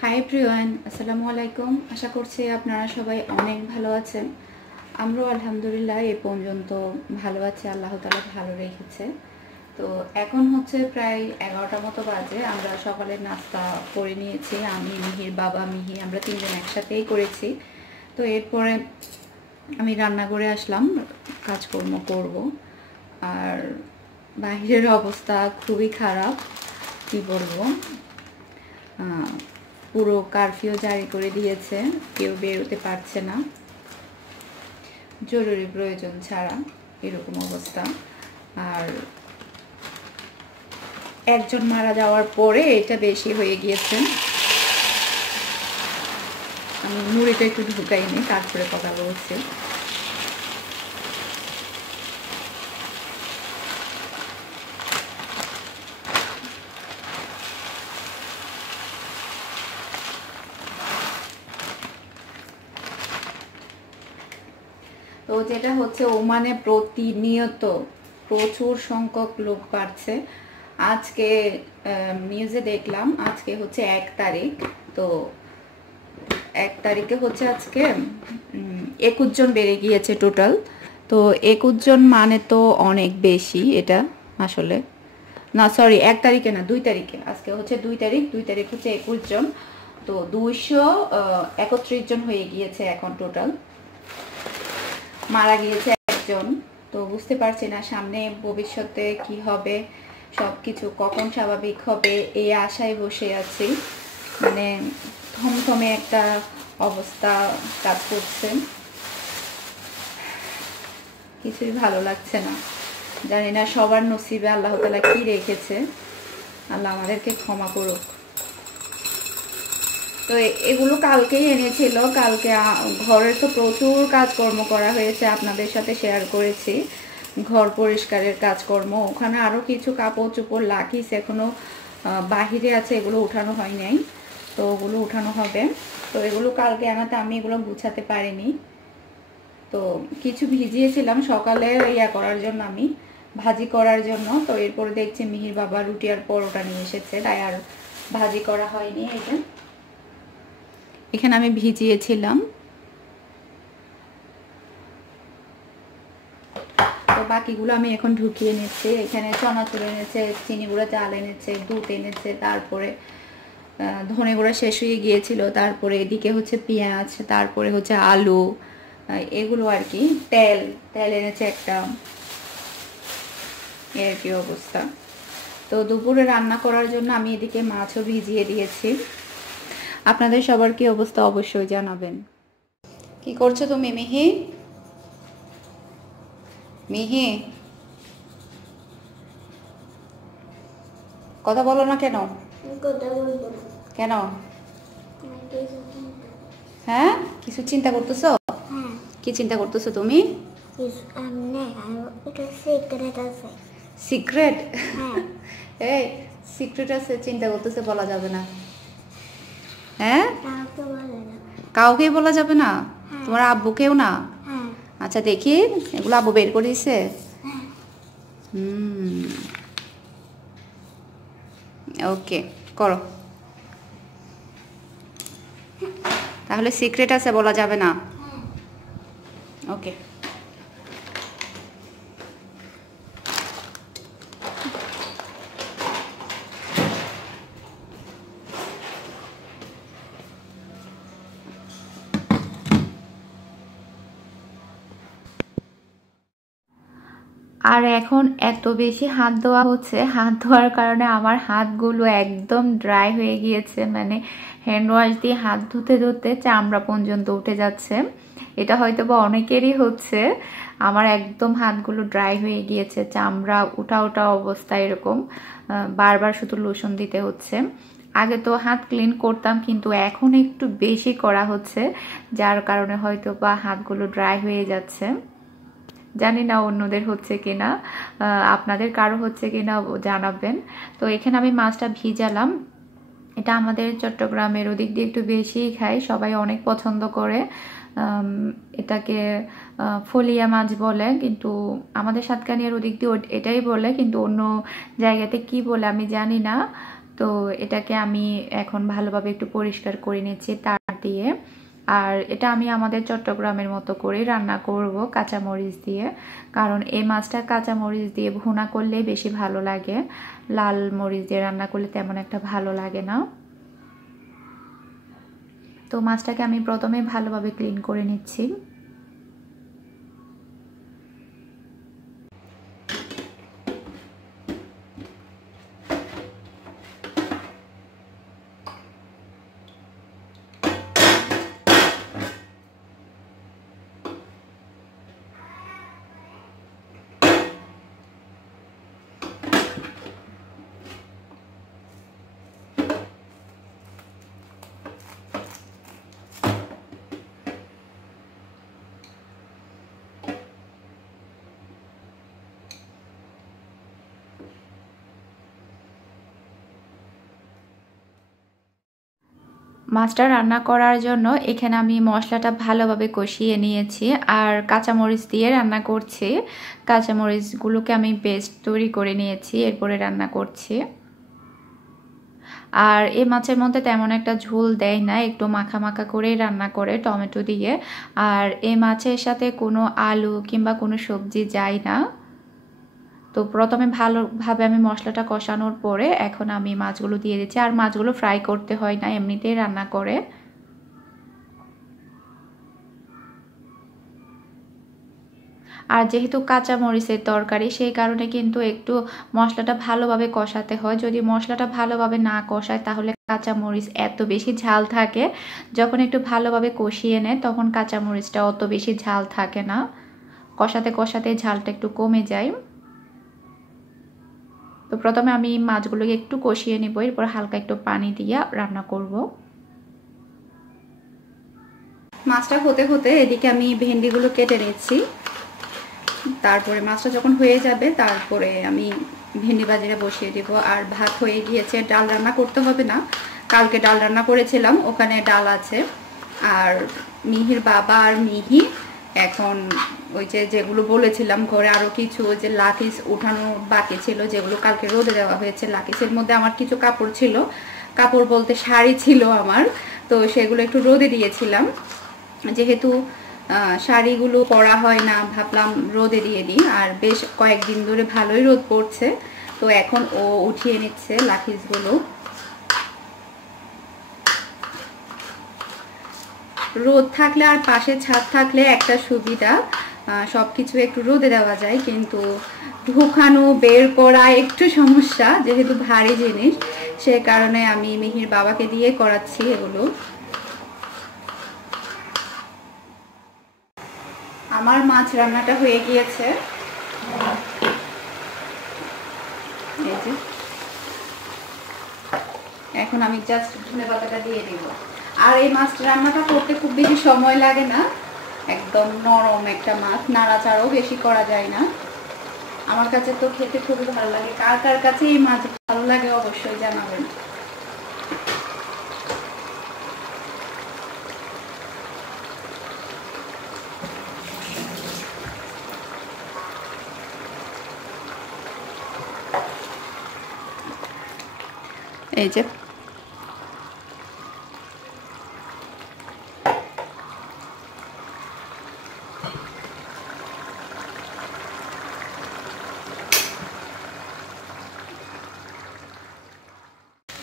Hi everyone, আসসালামু আলাইকুম। আশা করছি আপনারা সবাই অনেক ভালো আছেন। আমরাও আলহামদুলিল্লাহ এ পর্যন্ত ভালো আছি, আল্লাহ তাআলা ভালো রেখেছে। তো এখন হচ্ছে প্রায় 11টা মতো বাজে। আমরা সকালের নাস্তা করে নিয়েছি, আমি, মিহির বাবা, মিহি আমরা তিনজন একসাথেই করেছি। তো এরপরে আমি রান্না করে আসলাম, কাজকর্ম করব। আর বাহিরের অবস্থা খুবই খারাপ, কি বলবো। পুরো কারফিউ জারি করে দিয়েছে, কেউ বেরোতে পারছে না জরুরি প্রয়োজন ছাড়া, এরকম অবস্থা। আর একজন মারা যাওয়ার পরে এটা বেশি হয়ে গিয়েছে। আমি মুড়িটা একটু ঢুকাইনি, তারপরে কথা বলছি। তো যেটা হচ্ছে, ওমানে প্রতিনিয়ত প্রচুর সংখ্যক লোক বাড়ছে। আজকে নিউজে দেখলাম, আজকে হচ্ছে 1 তারিখ। তো 1 তারিখে হচ্ছে আজকে 21 জন বেড়ে গিয়েছে টোটাল। তো 21 জন মানে তো অনেক বেশি এটা আসলে। না সরি, 1 তারিখে না, 2 তারিখে। আজকে হচ্ছে 2 তারিখ, 2 তারিখ হচ্ছে 21 জন। তো 231 জন হয়ে গিয়েছে এখন টোটাল। মারা গিয়েছে একজন। তো বুঝতে পারছি না সামনে ভবিষ্যতে কি হবে, সবকিছু কখন স্বাভাবিক হবে এই আশায় বসে আছি। মানে থমথমে একটা অবস্থা কাজ করছে, কিছুই ভালো লাগছে না। জানি না সবার নসিবে আল্লাহ তাআলা কি রেখেছে, আল্লাহ আমাদেরকে ক্ষমা করুক। তো এগুলো কালকেই এনেছিল। কালকে ঘরের তো প্রচুর কাজকর্ম করা হয়েছে, আপনাদের সাথে শেয়ার করেছি ঘর পরিষ্কারের কাজকর্ম। ওখানে আরও কিছু কাপড় চোপড় লাখিস এখনো বাহিরে আছে, এগুলো উঠানো হয় নাই। তো ওগুলো উঠানো হবে। তো এগুলো কালকে আনাতে আমি এগুলো গুছাতে পারিনি। তো কিছু ভিজিয়েছিলাম সকালে ইয়া করার জন্য, আমি ভাজি করার জন্য। তো এরপরে দেখছি মিহির বাবা রুটি আর পরোটা নিয়ে এসেছে, তাই আর ভাজি করা হয়নি। এখানে আমি ভিজিয়েছিলাম। তো বাকিগুলো আমি এখন ঢুকিয়ে নিচ্ছি। এখানে চানাচুর এনেছে, চিনি গুঁড়া চাল এনেছে, দুধ এনেছে, তারপরে ধনে গুঁড়া শেষ হয়ে গিয়েছিল, তারপরে এদিকে হচ্ছে পেঁয়াজ, তারপরে হচ্ছে আলু, এগুলো আর কি। তেল তেল এনেছে একটা, এর কি অবস্থা। তো দুপুরে রান্না করার জন্য আমি এদিকে মাছও ভিজিয়ে দিয়েছি। আপনাদের সবার কি অবস্থা অবশ্যই জানাবেন। কি করছো তুমি মিহি? মিহি কথা বলো না কেন? কেন? হ্যাঁ, কিছু চিন্তা করতেছো? কি চিন্তা করতেছো তুমি? সিক্রেট? এই সিক্রেট আছে, চিন্তা করতেছে, বলা যাবে না। হ্যাঁ, কাউকেই বলা যাবে না? তোমার আব্বুকেও না? আচ্ছা দেখি, এগুলো আব্বু বের করে দিছে। ওকে, করো তাহলে। সিক্রেট আছে, বলা যাবে না। ওকে। আর এখন এত বেশি হাত ধোয়া হচ্ছে, হাত ধোয়ার কারণে আমার হাতগুলো একদম ড্রাই হয়ে গিয়েছে। মানে হ্যান্ড ওয়াশ দিয়ে হাত ধুতে ধুতে চামড়া পর্যন্ত উঠে যাচ্ছে। এটা হয়তো বা অনেকেরই হচ্ছে, আমার একদম হাতগুলো ড্রাই হয়ে গিয়েছে, চামড়া উঠা উঠা অবস্থা এরকম। বারবার শুধু লোশন দিতে হচ্ছে। আগে তো হাত ক্লিন করতাম, কিন্তু এখন একটু বেশি করা হচ্ছে, যার কারণে হয়তো বা হাতগুলো ড্রাই হয়ে যাচ্ছে। জানি না অন্যদের হচ্ছে কিনা, আপনাদের কারো হচ্ছে কিনা জানাবেন। তো এখানে আমি মাছটা ভিজালাম। এটা আমাদের চট্টগ্রামের ওদিক দিয়ে একটু বেশিই খাই, সবাই অনেক পছন্দ করে। এটাকে ফলিয়া মাছ বলে, কিন্তু আমাদের সাতকানিয়ার ওদিক দিয়ে এটাই বলে, কিন্তু অন্য জায়গাতে কি বলে আমি জানি না। তো এটাকে আমি এখন ভালোভাবে একটু পরিষ্কার করে নিচ্ছি তার দিয়ে। আর এটা আমি আমাদের চট্টগ্রামের মতো করে রান্না করব কাঁচামরিচ দিয়ে, কারণ এই মাছটা কাঁচামরিচ দিয়ে ভুনা করলে বেশি ভালো লাগে, লাল মরিচ দিয়ে রান্না করলে তেমন একটা ভালো লাগে না। তো মাছটাকে আমি প্রথমে ভালোভাবে ক্লিন করে নিচ্ছি। মাছটা রান্না করার জন্য এখানে আমি মশলাটা ভালোভাবে কষিয়ে নিয়েছি, আর কাঁচামরিচ দিয়ে রান্না করছি। কাঁচামরিচগুলোকে আমি পেস্ট তৈরি করে নিয়েছি, এরপরে রান্না করছি। আর এই মাছের মধ্যে তেমন একটা ঝোল দেয় না, একটু মাখা মাখা করেই রান্না করে টমেটো দিয়ে। আর এই মাছের সাথে কোনো আলু কিংবা কোনো সবজি যায় না। তো প্রথমে ভালোভাবে আমি মশলাটা কষানোর পরে এখন আমি মাছগুলো দিয়ে দিচ্ছি। আর মাছগুলো ফ্রাই করতে হয় না, এমনিতেই রান্না করে। আর যেহেতু কাঁচা মরিচের তরকারি, সেই কারণে কিন্তু একটু মশলাটা ভালোভাবে কষাতে হয়। যদি মশলাটা ভালোভাবে না কষায় তাহলে কাঁচা মরিচ এত বেশি ঝাল থাকে। যখন একটু ভালোভাবে কষিয়ে নেয় তখন কাঁচা মরিচটা অত বেশি ঝাল থাকে না, কষাতে কষাতে ঝালটা একটু কমে যায়। তো প্রথমে আমি মাছগুলোকে একটু কষিয়ে নিব, এরপর হালকা একটু পানি দিয়ে রান্না করব। মাছটা হতে হতে এদিকে আমি ভেন্ডিগুলো কেটে নিচ্ছি। তারপরে মাছটা যখন হয়ে যাবে তারপরে আমি ভেন্ডি ভাজিটা বসিয়ে দেব। আর ভাত হয়ে গিয়েছে, ডাল রান্না করতে হবে না, কালকে ডাল রান্না করেছিলাম, ওখানে ডাল আছে। আর মিহির বাবা আর মিহি এখন ওই যেগুলো বলেছিলাম ঘরে আরও কিছু যে লাকিস উঠানো বাকি ছিল, যেগুলো কালকে রোদে দেওয়া হয়েছে। লাকিসের মধ্যে আমার কিছু কাপড় ছিল, কাপড় বলতে শাড়ি ছিল আমার, তো সেগুলো একটু রোদে দিয়েছিলাম। যেহেতু শাড়িগুলো পরা হয় না, ভাবলাম রোদে দিয়ে দিই। আর বেশ কয়েকদিন ধরে ভালোই রোদ পড়ছে, তো এখন ও উঠিয়ে নিচ্ছে লাকিসগুলো। রোদ থাকলে আর পাশে ছাদ থাকলে একটা সুবিধা, সবকিছু একটু রোদে দেওয়া যায়, কিন্তু ঢুকানো বের করা একটু সমস্যা, যেহেতু ভারী জিনিস, সে কারণে আমি মিহির বাবাকে দিয়ে করাচ্ছি এগুলো। আমার মাছ রান্নাটা হয়ে গিয়েছে, এই যে এখন আমি জাস্ট ধনেপাতাটা দিয়ে দিব। আর এই মাছ রান্নাটা করতে খুব বেশি সময় লাগে না, একদম নরম একটা মাছ, নাড়াচাড়াও বেশি করা যায় না। আমার কাছে তো খেতে খুবই ভালো লাগে। কার কার কাছে এই মাছ ভালো লাগে অবশ্যই জানাবেন। এই যে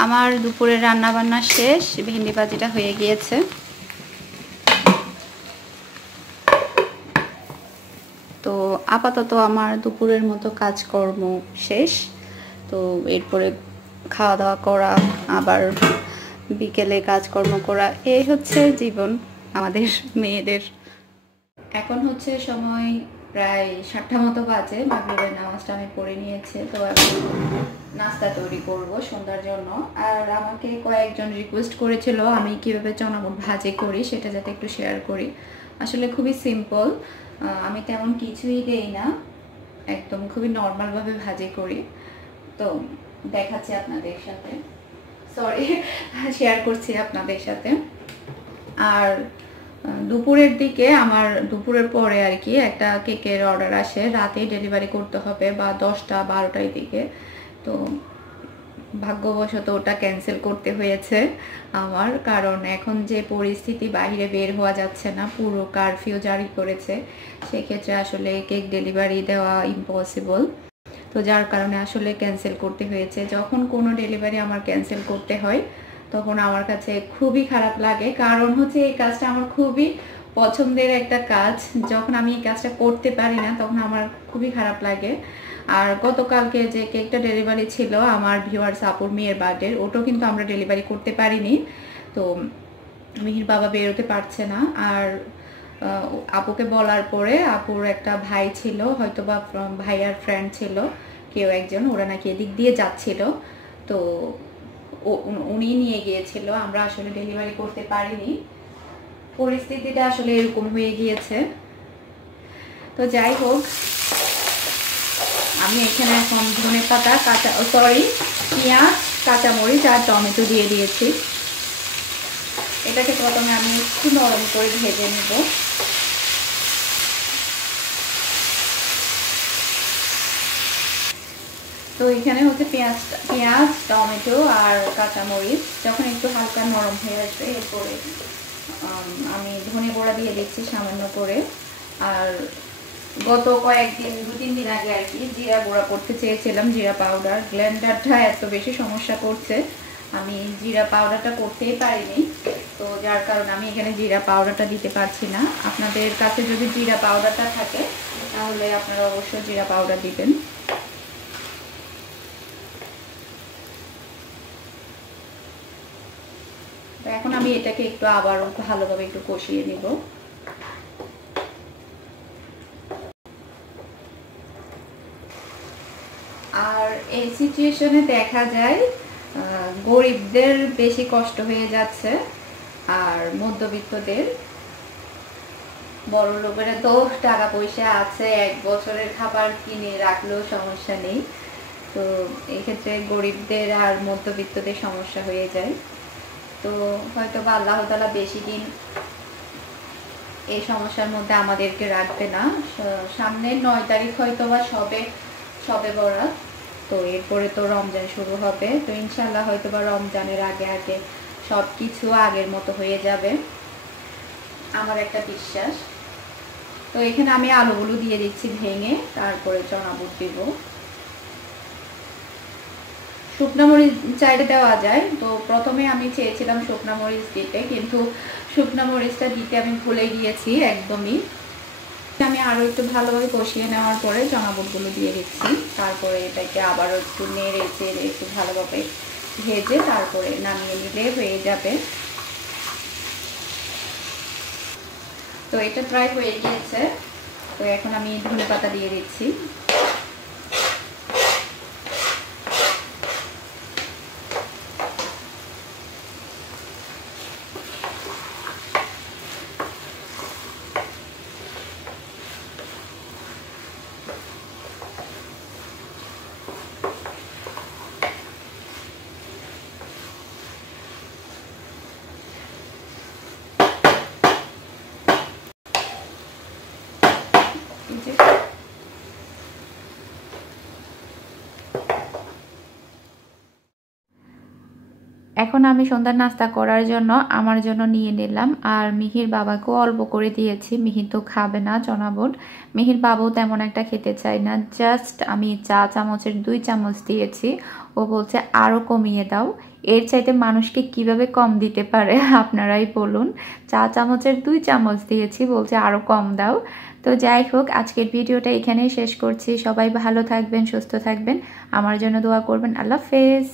আমার দুপুরের রান্না বান্না শেষ, ভেন্ডি ভাজিটা হয়ে গিয়েছে। তো আপাতত আমার দুপুরের মতো কাজকর্ম শেষ। তো এরপরে খাওয়া দাওয়া করা, আবার বিকেলে কাজকর্ম করা, এই হচ্ছে জীবন আমাদের মেয়েদের। এখন হচ্ছে সময় প্রায় 7টা মতো বাজে, মাগরিবের নামাজটা আমি পড়ে নিয়েছি। তো এখন নাস্তা তৈরি করব সন্ধ্যার জন্য। আর আমাকে কয়েকজন রিকোয়েস্ট করেছিল আমি কিভাবে চনা বুট ভাজি করি সেটা যাতে একটু শেয়ার করি। আসলে খুবই সিম্পল, আমি তেমন কিছুই দেই না, একদম খুবই নর্মালভাবে ভাজি করি। তো দেখাচ্ছি আপনাদের সাথে, সরি শেয়ার করছি আপনাদের সাথে। আর দুপুরের দিকে আমার দুপুরের পরে আর কি একটা কেকের অর্ডার আসে, রাতে ডেলিভারি করতে হবে বা 10টা 12টার দিকে। তো ভাগ্যবশত ওটা ক্যান্সেল করতে হয়েছে আমার, কারণ এখন যে পরিস্থিতি, বাইরে বের হওয়া যাচ্ছে না, পুরো কারফিউ জারি করেছে, সেক্ষেত্রে আসলে কেক ডেলিভারি দেওয়া ইম্পসিবল। তো যার কারণে আসলে ক্যান্সেল করতে হয়েছে। যখন কোনো ডেলিভারি আমার ক্যান্সেল করতে হয় তখন আমার কাছে খুবই খারাপ লাগে, কারণ হচ্ছে এই কাজটা আমার খুবই পছন্দের একটা কাজ। যখন আমি এই কাজটা করতে পারি না তখন আমার খুবই খারাপ লাগে। আর গতকালকে যে কেকটা ডেলিভারি ছিল আমার ভিউয়ার্স আপুর মেয়ের বার্থডে, ওটাও কিন্তু আমরা ডেলিভারি করতে পারিনি। তো মিহির বাবা বেরোতে পারছে না। আর আপুকে বলার পরে আপুর একটা ভাই ছিল, হয়তোবা ভাইয়ার ফ্রেন্ড ছিল কেউ একজন, ওরা নাকি এদিক দিয়ে যাচ্ছিল, তো উনি নিয়ে গিয়েছিল। আমরা আসলে ডেলিভারি করতে পারিনি, পরিস্থিতিটা আসলে এরকম হয়ে গিয়েছে। তো যাই হোক, আমি এখানে এখন ধনেপাতা, পেঁয়াজ, কাঁচামরিচ আর টমেটো দিয়ে দিয়েছি। এটাকে প্রথমে আমি একটু নরম করে ভেজে নেব। তো এখানে হচ্ছে পেঁয়াজ, টমেটো আর কাঁচামরিচ যখন একটু হালকা নরম হয়ে আসবে, এরপরে আমি ধনে গুঁড়া দিয়ে দিচ্ছি সামান্য করে। আর গত কয়েকদিন, 2-3 দিন আগে আর কি জিরা গুঁড়া করতে চেয়েছিলাম, জিরা পাউডার। ব্লেন্ডারটা এত বেশি সমস্যা করছে, আমি জিরা পাউডারটা করতেই পারিনি। তো যার কারণে আমি এখানে জিরা পাউডারটা দিতে পারছি না। আপনাদের কাছে যদি জিরা পাউডারটা থাকে তাহলে আপনারা অবশ্যই জিরা পাউডার দিবেন। তো এখন আমি এটাকে একটু আবারও ভালোভাবে একটু কষিয়ে নিব। আর এই সিচুয়েশনে দেখা যায় গরিবদের বেশি কষ্ট হয়ে যাচ্ছে, আর মধ্যবিত্তদের, বড় লোকেরা তো টাকা পয়সা আছে, 1 বছরের খাবার কিনে রাখলেও সমস্যা নেই। তো এই ক্ষেত্রে গরিবদের আর মধ্যবিত্তদের সমস্যা হয়ে যায়। তো হয়তো বা আল্লাহ তাআলা বেশি দিন এই সমস্যার মধ্যে আমাদেরকে রাখবে না। সামনের 9 তারিখ হয়তো বা সবে বরাত, তো এরপরে তো রমজান শুরু হবে। তো ইনশাল্লাহ হয়তো বা রমজানের আগে আগে সব কিছু আগের মতো হয়ে যাবে, আমার একটা বিশ্বাস। তো এখানে আমি আলুগুলো দিয়ে দিচ্ছি ভেঙে, তারপরে চনা বুট দিব। শুকনা মরিচ চাইলে দেওয়া যায়, তো প্রথমে আমি চেয়েছিলাম শুকনা মরিচ দিতে, কিন্তু শুকনা মরিচটা দিতে আমি ভুলে গিয়েছি একদমই। আমি আরও একটু ভালোভাবে কষিয়ে নেওয়ার পরে চনা বুটগুলো দিয়ে দিচ্ছি। তারপরে এটাকে আবারও একটু নেড়ে চেড়ে একটু ভালোভাবে ভেজে তারপরে নামিয়ে নিলে হয়ে যাবে। তো এটা প্রায় হয়ে গিয়েছে। তো এখন আমি ধনেপাতা দিয়ে দিচ্ছি। এখন আমি সন্ধ্যার নাস্তা করার জন্য আমার জন্য নিয়ে নিলাম, আর মিহির বাবাকেও অল্প করে দিয়েছি। মিহির তো খাবে না চনা বুট, মিহির বাবাও তেমন একটা খেতে চায় না। জাস্ট আমি চা চামচের 2 চামচ দিয়েছি, ও বলছে আরও কমিয়ে দাও। এর চাইতে মানুষকে কিভাবে কম দিতে পারে আপনারাই বলুন। চা চামচের 2 চামচ দিয়েছি, বলছে আরও কম দাও। তো যাই হোক, আজকের ভিডিওটা এখানেই শেষ করছি। সবাই ভালো থাকবেন, সুস্থ থাকবেন, আমার জন্য দোয়া করবেন। আল্লাহ হাফেজ।